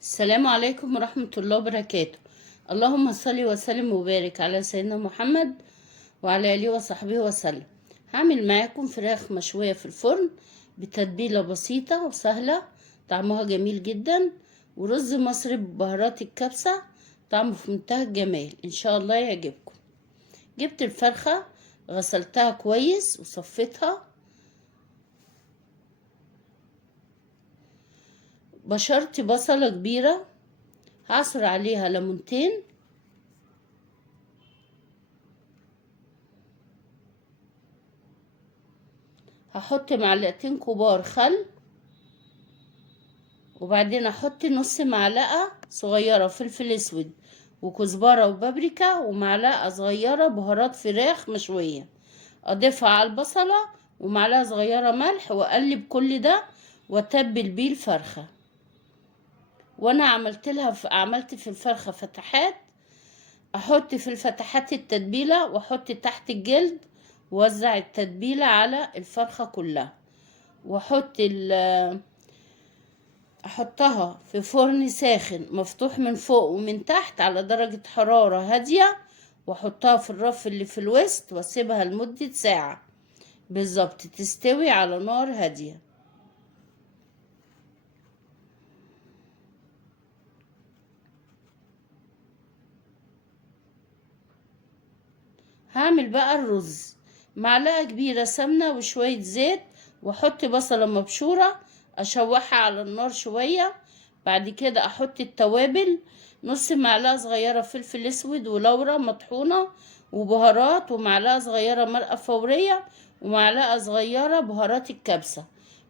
السلام عليكم ورحمة الله وبركاته. اللهم صل وسلم وبارك على سيدنا محمد وعلى آله وصحبه وسلم. هعمل معاكم فراخ مشوية في الفرن بتتبيلة بسيطة وسهلة، طعمها جميل جدا، ورز مصري ببهارات الكبسة طعمه في منتهى الجمال، ان شاء الله يعجبكم. جبت الفرخة غسلتها كويس وصفيتها، بشرت بصلة كبيرة، هعصر عليها ليمونتين، هحط معلقتين كبار خل، وبعدين احط نص معلقة صغيرة فلفل اسود وكزبرة وبابريكا ومعلقة صغيرة بهارات فراخ مشوية، اضيفها على البصلة ومعلقة صغيرة ملح، واقلب كل ده واتبل بيه الفرخة. وانا عملت في الفرخة فتحات، احط في الفتحات التتبيلة واحط تحت الجلد، ووزع التتبيلة على الفرخة كلها، واحط احطها في فرن ساخن مفتوح من فوق ومن تحت على درجة حرارة هادية، واحطها في الرف اللي في الوسط واسيبها لمدة ساعة بالظبط تستوي على نار هادية. هعمل بقى الرز، معلقة كبيرة سمنة وشوية زيت، واحط بصلة مبشورة اشوحها على النار شوية. بعد كده احط التوابل، نص معلقة صغيرة فلفل اسود ولورا مطحونة وبهارات، ومعلقة صغيرة مرقة فورية، ومعلقة صغيرة بهارات الكبسة.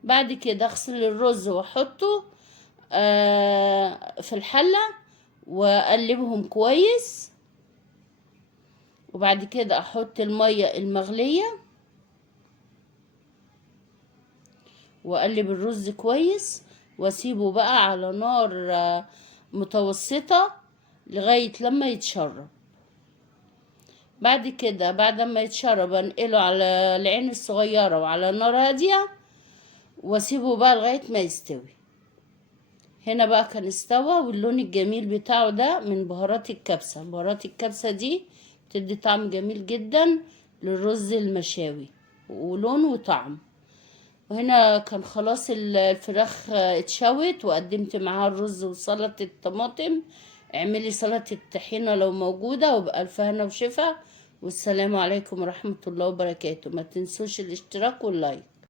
بعد كده اغسل الرز واحطه في الحلة واقلبهم كويس، وبعد كده احط المية المغلية واقلب الرز كويس واسيبه بقى على نار متوسطة لغاية لما يتشرب. بعد كده بعد ما يتشرب انقله على العين الصغيرة وعلى نار هادية واسيبه بقى لغاية ما يستوي. هنا بقى كان استوى، واللون الجميل بتاعه ده من بهارات الكبسة. بهارات الكبسة دي بتدي طعم جميل جدا للرز المشاوي، ولون وطعم. وهنا كان خلاص الفراخ اتشوت، وقدمت معاها الرز وسلطة الطماطم. اعملي سلطة الطحينة لو موجودة، وبألف هنا وشفا. والسلام عليكم ورحمة الله وبركاته. ما تنسوش الاشتراك واللايك.